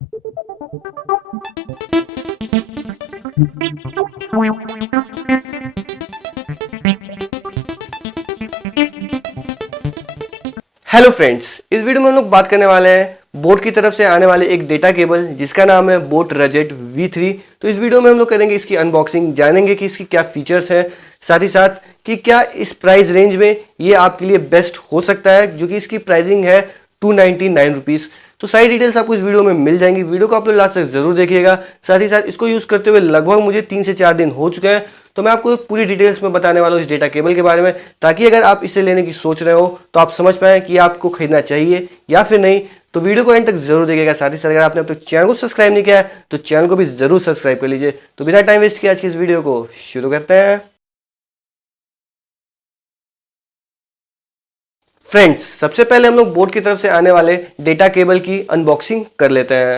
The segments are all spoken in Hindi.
हेलो फ्रेंड्स, इस वीडियो में हम लोग बात करने वाले हैं बोट की तरफ से आने वाले एक डेटा केबल जिसका नाम है बोट रजेट V3। तो इस वीडियो में हम लोग करेंगे इसकी अनबॉक्सिंग, जानेंगे कि इसकी क्या फीचर्स हैं, साथ ही साथ कि क्या इस प्राइस रेंज में ये आपके लिए बेस्ट हो सकता है, जो कि इसकी प्राइसिंग है 299 रुपीज़। तो सारी डिटेल्स आपको इस वीडियो में मिल जाएंगी। वीडियो को आप लोग लास्ट तक जरूर देखिएगा। साथ ही साथ इसको यूज़ करते हुए लगभग मुझे 3 से 4 दिन हो चुके हैं, तो मैं आपको पूरी डिटेल्स में बताने वाला हूँ इस डेटा केबल के बारे में, ताकि अगर आप इसे लेने की सोच रहे हो तो आप समझ पाएं कि आपको खरीदना चाहिए या फिर नहीं। तो वीडियो को एंड तक जरूर देखिएगा। साथ ही साथ अगर आपने अब तक चैनल को सब्सक्राइब नहीं किया है तो चैनल को भी जरूर सब्सक्राइब कर लीजिए। तो बिना टाइम वेस्ट किए आज की इस वीडियो को शुरू करते हैं। फ्रेंड्स, सबसे पहले हम लोग बोट की तरफ से आने वाले डेटा केबल की अनबॉक्सिंग कर लेते हैं।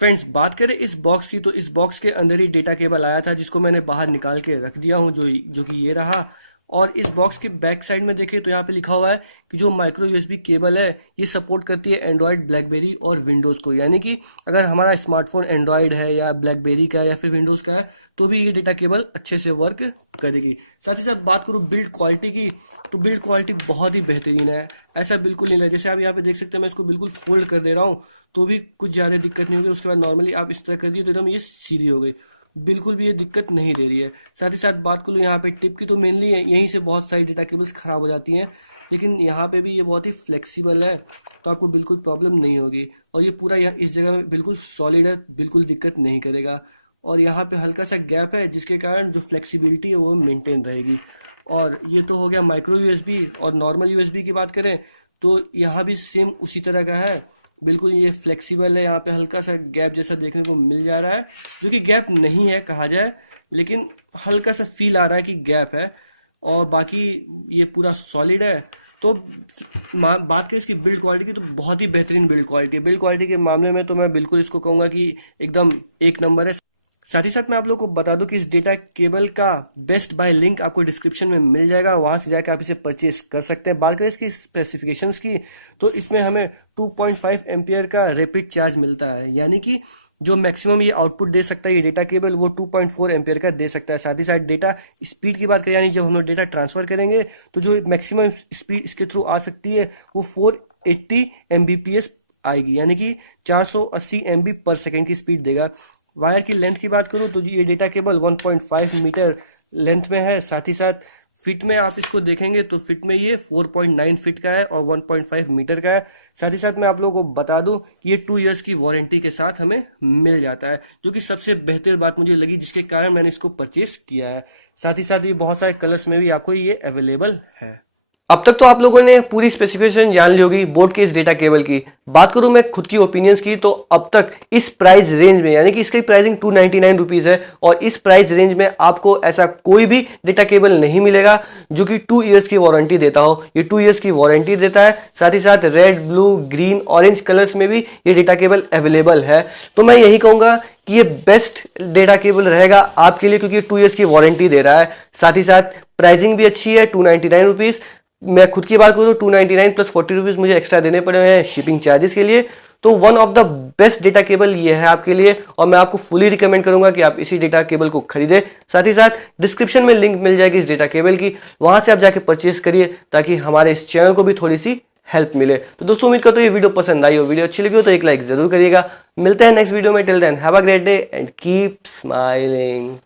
फ्रेंड्स, बात करें इस बॉक्स की, तो इस बॉक्स के अंदर ही डेटा केबल आया था, जिसको मैंने बाहर निकाल के रख दिया हूँ, जो कि ये रहा। और इस बॉक्स के बैक साइड में देखिए तो यहाँ पे लिखा हुआ है कि जो माइक्रो यूएसबी केबल है ये सपोर्ट करती है एंड्रॉयड, ब्लैकबेरी और विंडोज़ को। यानी कि अगर हमारा स्मार्टफोन एंड्रॉयड है या ब्लैकबेरी का है या फिर विंडोज़ का है तो भी ये डेटा केबल अच्छे से वर्क करेगी। साथ ही साथ बात करूँ बिल्ड क्वालिटी की, तो बिल्ड क्वालिटी बहुत ही बेहतरीन है। ऐसा बिल्कुल नहीं है, जैसे आप यहाँ पे देख सकते हैं, मैं इसको बिल्कुल फोल्ड कर दे रहा हूँ तो भी कुछ ज़्यादा दिक्कत नहीं होगी। उसके बाद नॉर्मली आप इस तरह कर दिए तो एकदम ये सीधी हो गई, बिल्कुल भी ये दिक्कत नहीं दे रही है। साथ ही साथ बात करूँ यहाँ पे टिप की, तो मेनली यहीं से बहुत सारी डेटा केबल्स ख़राब हो जाती हैं, लेकिन यहाँ पे भी ये बहुत ही फ्लेक्सिबल है, तो आपको बिल्कुल प्रॉब्लम नहीं होगी। और ये पूरा इस जगह में बिल्कुल सॉलिड है, बिल्कुल दिक्कत नहीं करेगा। और यहाँ पे हल्का सा गैप है, जिसके कारण जो फ्लेक्सिबिलिटी है वो मेंटेन रहेगी। और ये तो हो गया माइक्रो यूएसबी। और नॉर्मल यूएसबी की बात करें तो यहाँ भी सेम उसी तरह का है, बिल्कुल ये फ्लेक्सिबल है। यहाँ पे हल्का सा गैप जैसा देखने को मिल जा रहा है, जो कि गैप नहीं है कहा जाए, लेकिन हल्का सा फील आ रहा है कि गैप है। और बाकी ये पूरा सॉलिड है। तो बात करें इसकी बिल्ड क्वालिटी की, तो बहुत ही बेहतरीन बिल्ड क्वालिटी है। बिल्ड क्वालिटी के मामले में तो मैं बिल्कुल इसको कहूँगा कि एकदम एक नंबर है। साथ ही साथ मैं आप लोगों को बता दूं कि इस डेटा केबल का बेस्ट बाय लिंक आपको डिस्क्रिप्शन में मिल जाएगा, वहां से जाकर आप इसे परचेज कर सकते हैं। बात करें इसकी स्पेसिफिकेशंस की, तो इसमें हमें 2.5 एम्पियर का रैपिड चार्ज मिलता है, यानी कि जो मैक्सिमम ये आउटपुट दे सकता है ये डेटा केबल, वो 2.4 एम्पियर का दे सकता है। साथ ही साथ डेटा स्पीड की बात करें, यानी जब हम लोग डेटा ट्रांसफर करेंगे तो जो मैक्सिमम स्पीड इसके थ्रू आ सकती है वो 480 Mbps आएगी, यानी कि 480 MB पर सेकेंड की स्पीड देगा। वायर की लेंथ की बात करूं तो ये डेटा केबल 1.5 मीटर लेंथ में है। साथ ही साथ फिट में आप इसको देखेंगे तो फिट में ये 4.9 फीट का है और 1.5 मीटर का है। साथ ही साथ मैं आप लोगों को बता दूं ये 2 इयर्स की वारंटी के साथ हमें मिल जाता है, जो कि सबसे बेहतर बात मुझे लगी, जिसके कारण मैंने इसको परचेस किया है। साथ ही साथ ये बहुत सारे कलर्स में भी आपको ये अवेलेबल है। अब तक तो आप लोगों ने पूरी स्पेसिफिकेशन जान ली होगी बोट के इस डेटा केबल की। बात करूं मैं खुद की ओपिनियंस की, तो अब तक इस प्राइस रेंज में, यानी कि इसकी प्राइसिंग 299 रुपीज़ है, और इस प्राइस रेंज में आपको ऐसा कोई भी डेटा केबल नहीं मिलेगा जो कि 2 इयर्स की वारंटी देता हो। ये 2 इयर्स की वारंटी देता है। साथ ही साथ red, blue, green, orange colours में भी ये डेटा केबल अवेलेबल है। तो मैं यही कहूँगा कि ये बेस्ट डेटा केबल रहेगा आपके लिए, क्योंकि 2 इयर्स की वारंटी दे रहा है। साथ ही साथ प्राइसिंग भी अच्छी है, 299 रुपीज़। मैं खुद की बात करूँ तो 299 प्लस 40 रुपीज़ मुझे एक्स्ट्रा देने पड़े हैं शिपिंग चार्जेस के लिए। तो one of the best data cable ये है आपके लिए, और मैं आपको फुली रिकमेंड करूंगा कि आप इसी डेटा केबल को खरीदें। साथ ही साथ डिस्क्रिप्शन में लिंक मिल जाएगी इस डेटा केबल की, वहां से आप जाके परचेज करिए, ताकि हमारे इस चैनल को भी थोड़ी सी हेल्प मिले। तो दोस्तों, उम्मीद करता हूं ये वीडियो पसंद आई हो। वीडियो अच्छी लगी हो तो एक लाइक जरूर करिएगा। मिलते हैं नेक्स्ट वीडियो में। Till then have a great day and keep smiling.